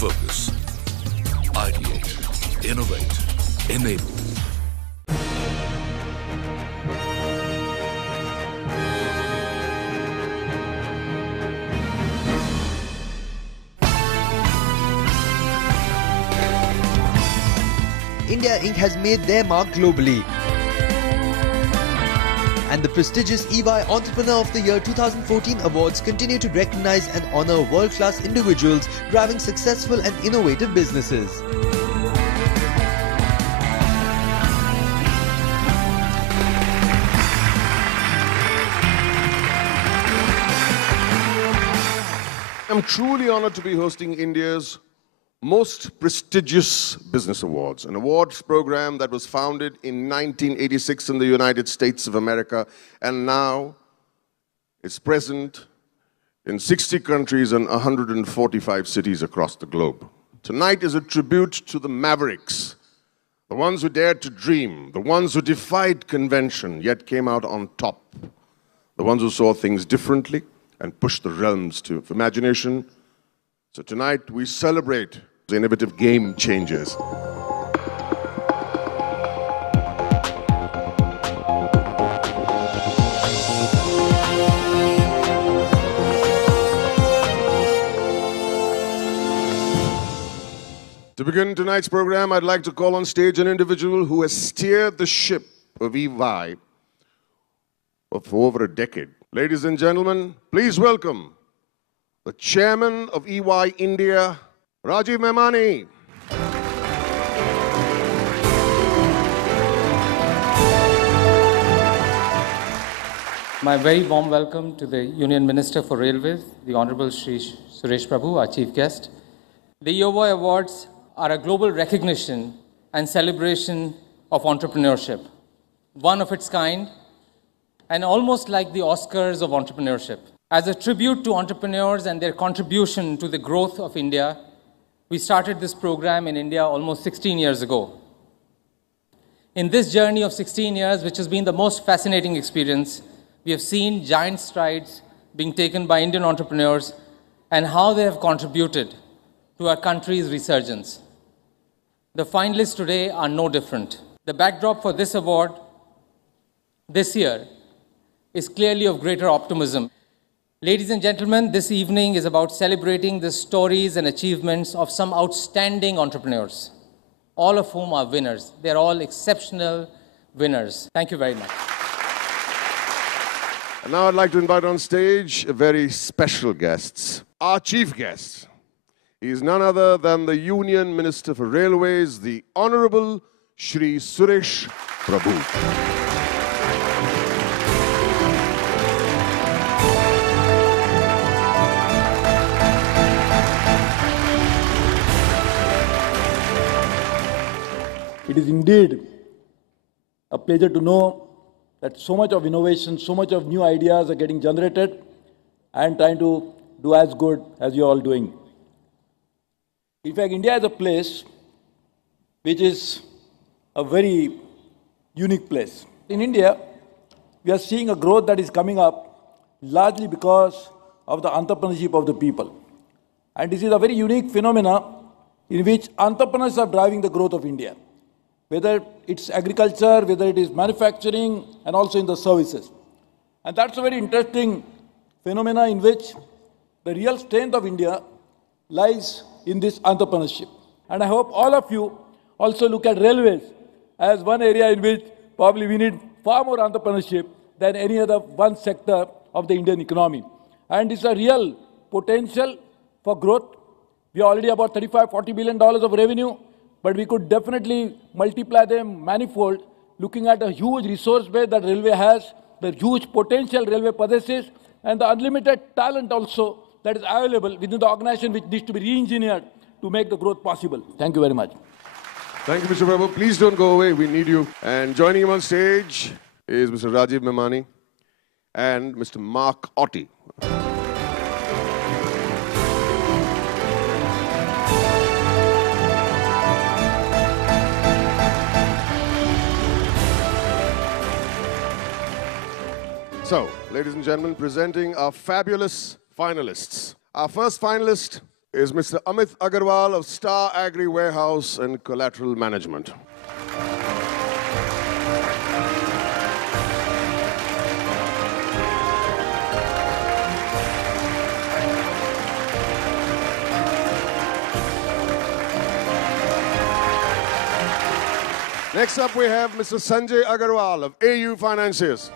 Focus. Ideate. Innovate. Enable. India Inc. has made their mark globally. And the prestigious EY Entrepreneur of the Year 2014 awards continue to recognize and honor world-class individuals driving successful and innovative businesses. I'm truly honored to be hosting India's most prestigious business awards, an awards program that was founded in 1986 in the United States of America, and now is present in 60 countries and 145 cities across the globe. Tonight is a tribute to the mavericks, the ones who dared to dream, the ones who defied convention yet came out on top, the ones who saw things differently and pushed the realms of imagination. So tonight we celebrate the innovative game changers. To begin tonight's program, I'd like to call on stage an individual who has steered the ship of EY for over a decade. Ladies and gentlemen, please welcome the chairman of EY India, Rajiv Memani. My very warm welcome to the Union Minister for Railways, the Honorable Shree Suresh Prabhu, our chief guest. The EY Awards are a global recognition and celebration of entrepreneurship, one of its kind, and almost like the Oscars of entrepreneurship. As a tribute to entrepreneurs and their contribution to the growth of India, we started this program in India almost 16 years ago. In this journey of 16 years, which has been the most fascinating experience, we have seen giant strides being taken by Indian entrepreneurs and how they have contributed to our country's resurgence. The finalists today are no different. The backdrop for this award this year is clearly of greater optimism. Ladies and gentlemen, this evening is about celebrating the stories and achievements of some outstanding entrepreneurs, all of whom are winners. They're all exceptional winners. Thank you very much. And now I'd like to invite on stage a very special guest, our chief guest. He is none other than the Union Minister for Railways, the Honorable Shri Suresh Prabhu. It is indeed a pleasure to know that so much of innovation, so much of new ideas are getting generated and trying to do as good as you're all doing. In fact, India is a place which is a very unique place. In India, we are seeing a growth that is coming up largely because of the entrepreneurship of the people. And this is a very unique phenomena in which entrepreneurs are driving the growth of India, whether it's agriculture, whether it is manufacturing, and also in the services. And that's a very interesting phenomena in which the real strength of India lies in this entrepreneurship. And I hope all of you also look at railways as one area in which probably we need far more entrepreneurship than any other one sector of the Indian economy. And it's a real potential for growth. We are already about $35–40 billion of revenue, but we could definitely multiply them manifold, looking at a huge resource base that railway has, the huge potential railway possesses, and the unlimited talent also that is available within the organization, which needs to be re-engineered to make the growth possible. Thank you very much. Thank you, Mr. Prabhu. Please don't go away. We need you. And joining him on stage is Mr. Rajiv Memani and Mr. Mark Otti. So, ladies and gentlemen, presenting our fabulous finalists. Our first finalist is Mr. Amit Agarwal of Star Agri Warehouse and Collateral Management. Next up, we have Mr. Sanjay Agarwal of AU Financiers.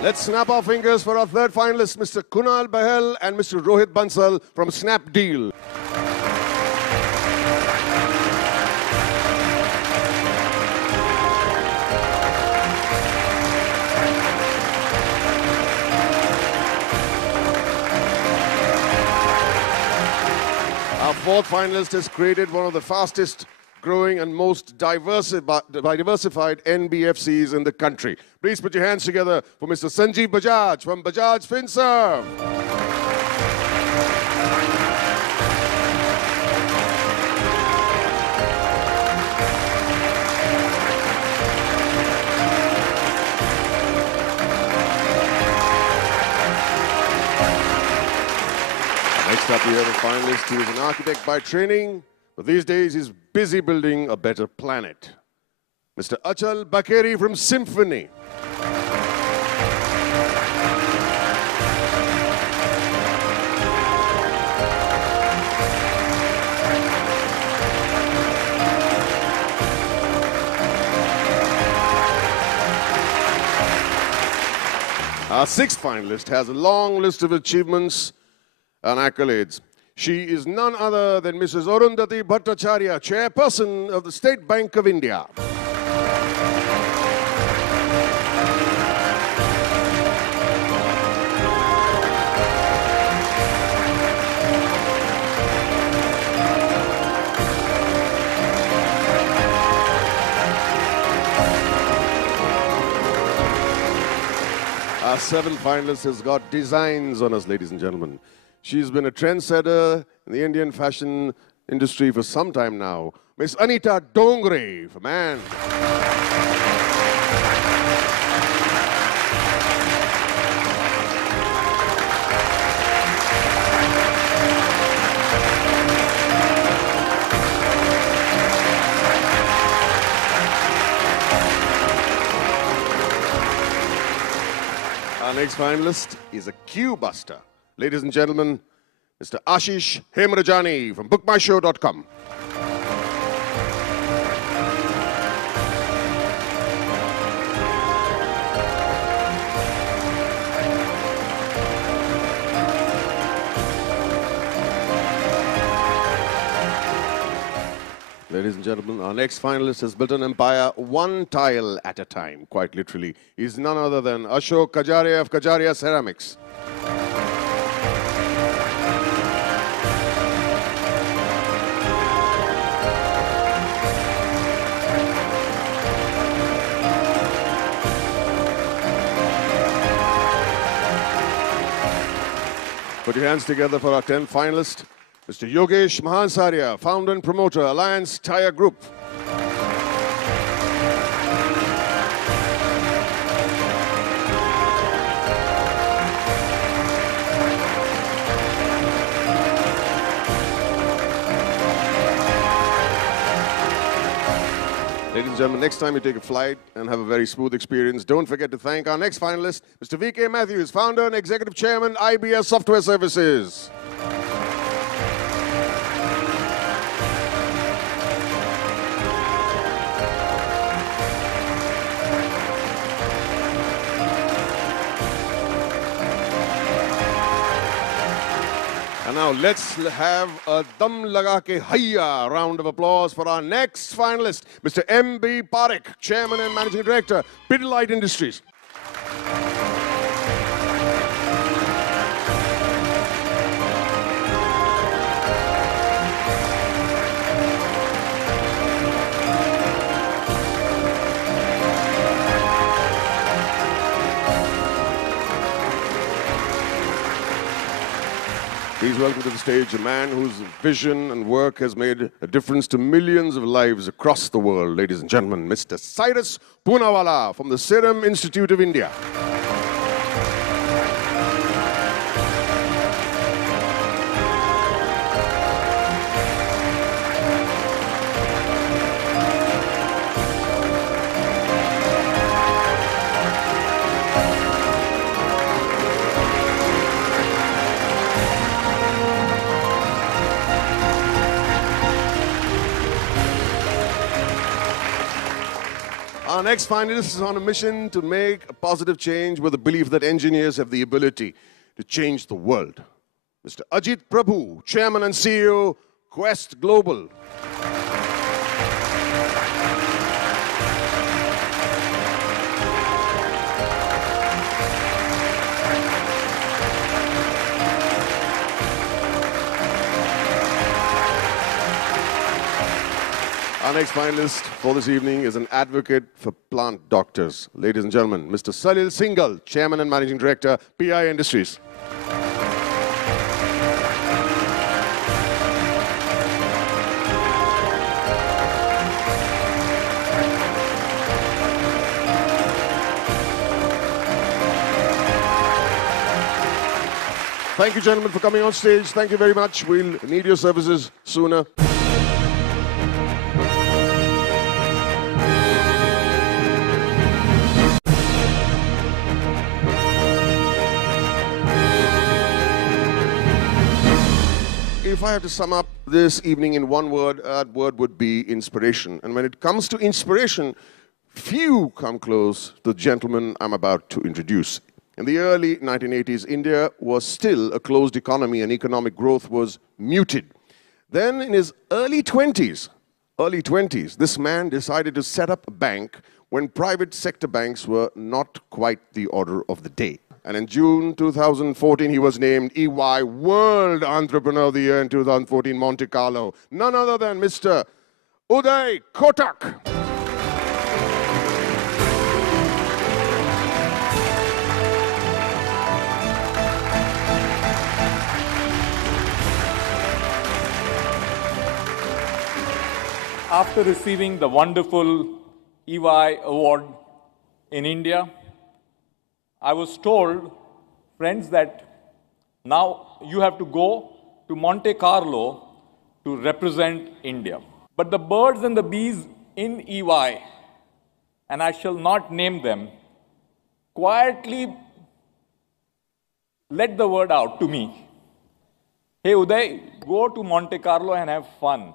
Let's snap our fingers for our third finalist, Mr. Kunal Bahel and Mr. Rohit Bansal from Snapdeal. Our fourth finalist has created one of the fastest growing and most diversified NBFCs in the country. Please put your hands together for Mr. Sanjeev Bajaj from Bajaj Finserv. Next up, we have a finalist who is an architect by training, but these days he's busy building a better planet. Mr. Achal Bakeri from Symphony. Our sixth finalist has a long list of achievements and accolades. She is none other than Mrs. Arundhati Bhattacharya, Chairperson of the State Bank of India. Our seventh finalist has got designs on us, ladies and gentlemen. She's been a trendsetter in the Indian fashion industry for some time now. Miss Anita Dongre from Man. Our next finalist is a queue buster. Ladies and gentlemen, Mr. Ashish Hemrajani from BookMyShow.com. Ladies and gentlemen, our next finalist has built an empire one tile at a time, quite literally. He's none other than Ashok Kajaria of Kajaria Ceramics. Put your hands together for our 10th finalist, Mr. Yogesh Mahansarya, founder and promoter, Alliance Tire Group. Ladies and gentlemen, next time you take a flight and have a very smooth experience, don't forget to thank our next finalist, Mr. V.K. Matthews, founder and executive chairman, IBS Software Services. And now let's have a dum laga ke hayya round of applause for our next finalist, Mr. M.B. Parekh, Chairman and Managing Director, Pidilite Industries. Please welcome to the stage a man whose vision and work has made a difference to millions of lives across the world. Ladies and gentlemen, Mr. Cyrus Poonawala from the Serum Institute of India. Our next finalist is on a mission to make a positive change with the belief that engineers have the ability to change the world. Mr. Ajit Prabhu, Chairman and CEO, Quest Global. Our next finalist for this evening is an advocate for plant doctors. Ladies and gentlemen, Mr. Salil Singhal, Chairman and Managing Director, PI Industries. Thank you, gentlemen, for coming on stage. Thank you very much. We'll need your services sooner. If I have to sum up this evening in one word, that word would be inspiration. And when it comes to inspiration, few come close to the gentleman I'm about to introduce. In the early 1980s, India was still a closed economy and economic growth was muted. Then in his early 20s, this man decided to set up a bank when private sector banks were not quite the order of the day. And in June 2014, he was named EY World Entrepreneur of the Year in 2014 Monte Carlo. None other than Mr. Uday Kotak. After receiving the wonderful EY award in India, I was told, friends, that now you have to go to Monte Carlo to represent India. But the birds and the bees in EY, and I shall not name them, quietly let the word out to me. Hey Uday, go to Monte Carlo and have fun.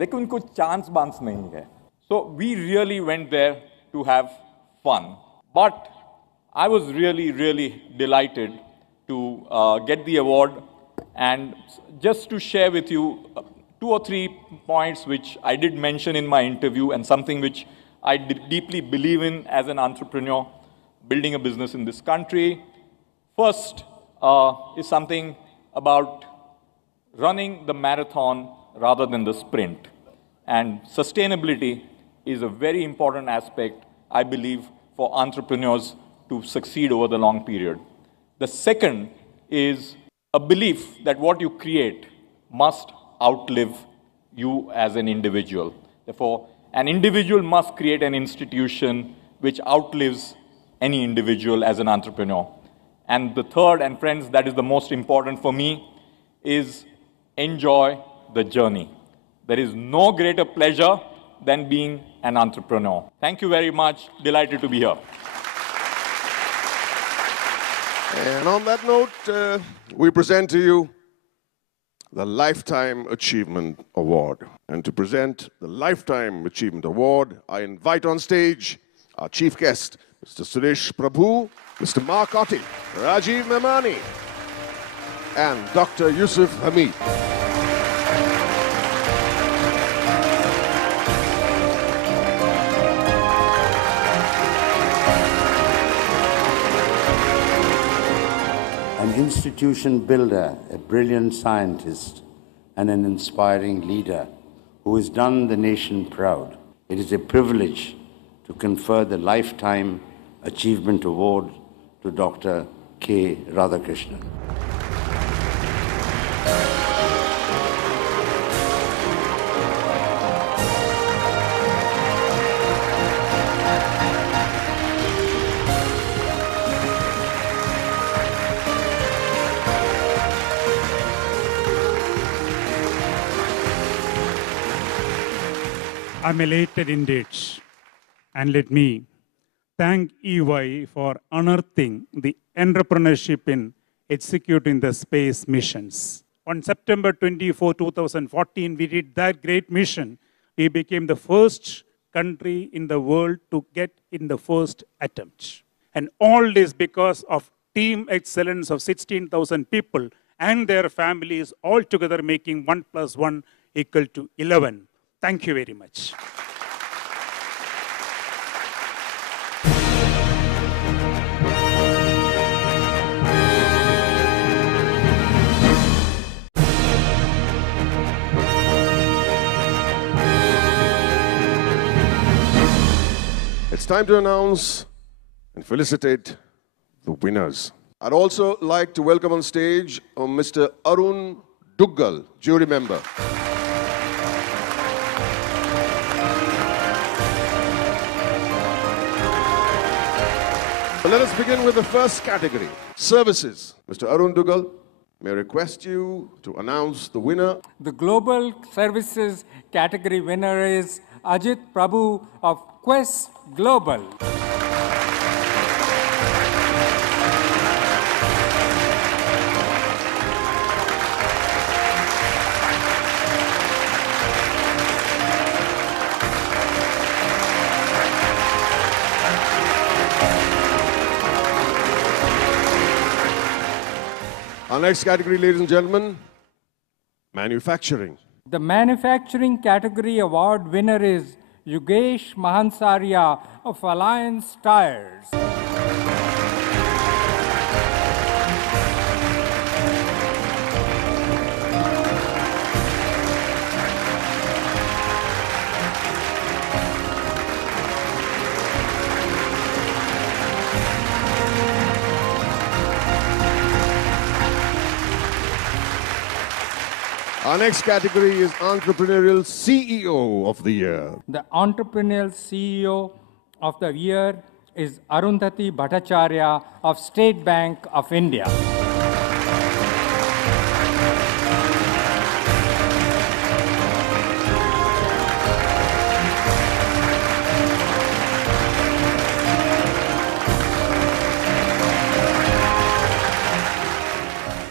लेकिन उनको chance बांस नहीं है. So we really went there to have fun. But I was really delighted to get the award, and just to share with you 2 or 3 points which I did mention in my interview and something which I deeply believe in as an entrepreneur building a business in this country. First is something about running the marathon rather than the sprint. And sustainability is a very important aspect, I believe, for entrepreneurs to succeed over the long period. The second is a belief that what you create must outlive you as an individual. Therefore, an individual must create an institution which outlives any individual as an entrepreneur. And the third, and friends, that is the most important for me, is enjoy the journey. There is no greater pleasure than being an entrepreneur. Thank you very much. Delighted to be here. And on that note, we present to you the Lifetime Achievement Award. And to present the Lifetime Achievement Award, I invite on stage our chief guest, Mr. Suresh Prabhu, Mr. Mark Otti, Rajiv Memani, and Dr. Yusuf Hamid. An institution builder, a brilliant scientist, and an inspiring leader who has done the nation proud. It is a privilege to confer the Lifetime Achievement Award to Dr. K. Radhakrishnan. I'm elated indeed. And let me thank EY for unearthing the entrepreneurship in executing the space missions. On September 2014, we did that great mission. We became the first country in the world to get in the first attempt. And all this because of team excellence of 16,000 people and their families all together making 1 + 1 = 11. Thank you very much. It's time to announce and felicitate the winners. I'd also like to welcome on stage Mr. Arun Duggal, jury member. Let us begin with the first category, services. Mr. Arun Duggal, may I request you to announce the winner. The Global Services category winner is Ajit Prabhu of Quest Global. Our next category, ladies and gentlemen, manufacturing. The manufacturing category award winner is Yugesh Mahansaria of Alliance Tires. Our next category is Entrepreneurial CEO of the Year. The Entrepreneurial CEO of the Year is Arundhati Bhattacharya of State Bank of India.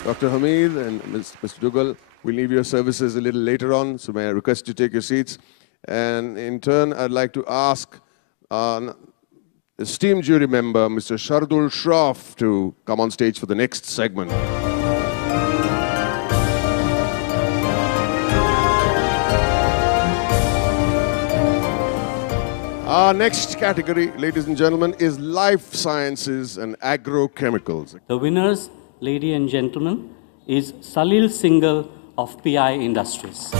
Dr. Hamid and Mr. Duggal, we'll leave your services a little later on, so may I request you to take your seats. And in turn, I'd like to ask esteemed jury member, Mr. Shardul Shroff, to come on stage for the next segment. Our next category, ladies and gentlemen, is life sciences and agrochemicals. The winners, ladies and gentlemen, is Salil Singhal of PI Industries.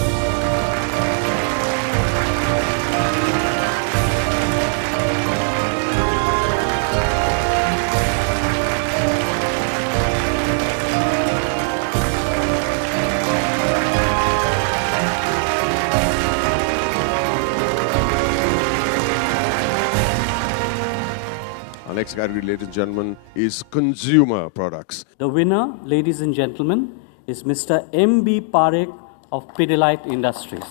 Our next category, ladies and gentlemen, is consumer products. The winner, ladies and gentlemen, is Mr. M.B. Parekh of Pidilite Industries.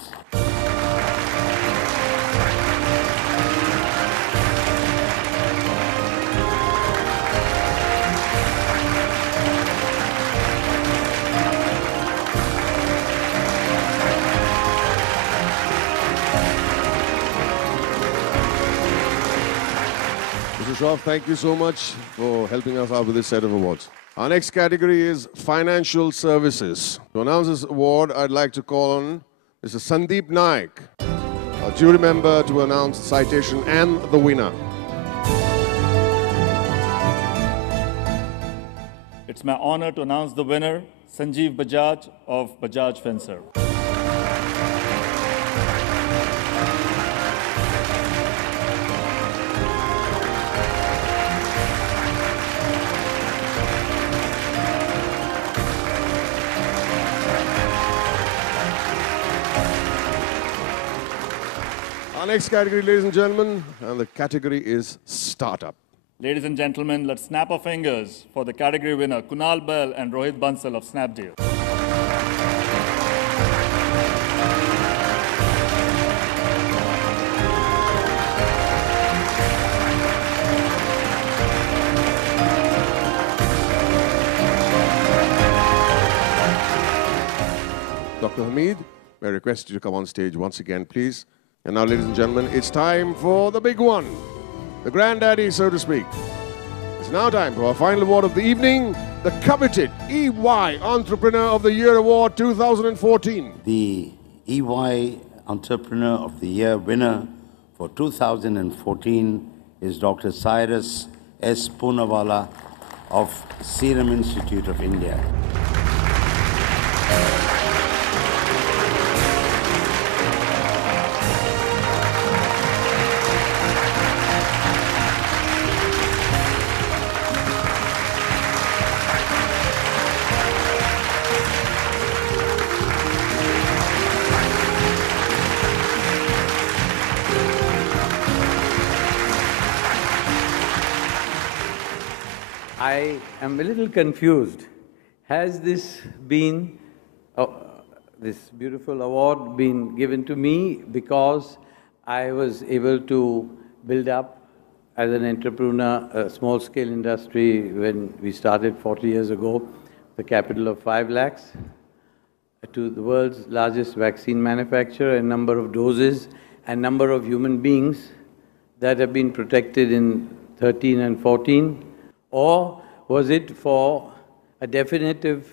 Shroff, thank you so much for helping us out with this set of awards. Our next category is financial services. To announce this award, I'd like to call on Mr. Sandeep Naik, a jury member, to announce the citation and the winner. It's my honor to announce the winner, Sanjeev Bajaj of Bajaj Fencer. Our next category, ladies and gentlemen, and the category is startup. Ladies and gentlemen, let's snap our fingers for the category winner, Kunal Bell and Rohit Bansal of Snapdeal. Dr. Hamid, may I request you to come on stage once again, please. And now, ladies and gentlemen, it's time for the big one, the granddaddy, so to speak. It's now time for our final award of the evening, the coveted EY Entrepreneur of the Year Award 2014. The EY Entrepreneur of the Year winner for 2014 is Dr. Cyrus S. Poonawalla of Serum Institute of India. I am a little confused. Has this been, this beautiful award been given to me because I was able to build up as an entrepreneur a small-scale industry when we started 40 years ago, the capital of 5 lakhs, to the world's largest vaccine manufacturer, a number of doses, and number of human beings that have been protected in 13 and 14? Or was it for a definitive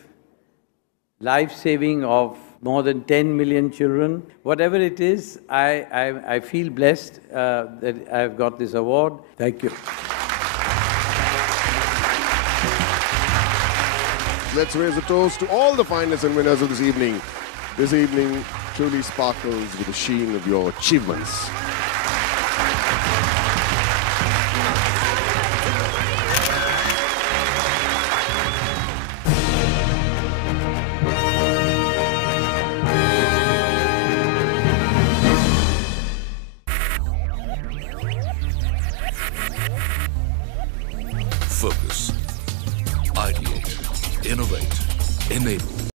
life-saving of more than 10 million children? Whatever it is, I feel blessed that I've got this award. Thank you. Let's raise a toast to all the finalists and winners of this evening. This evening truly sparkles with the sheen of your achievements.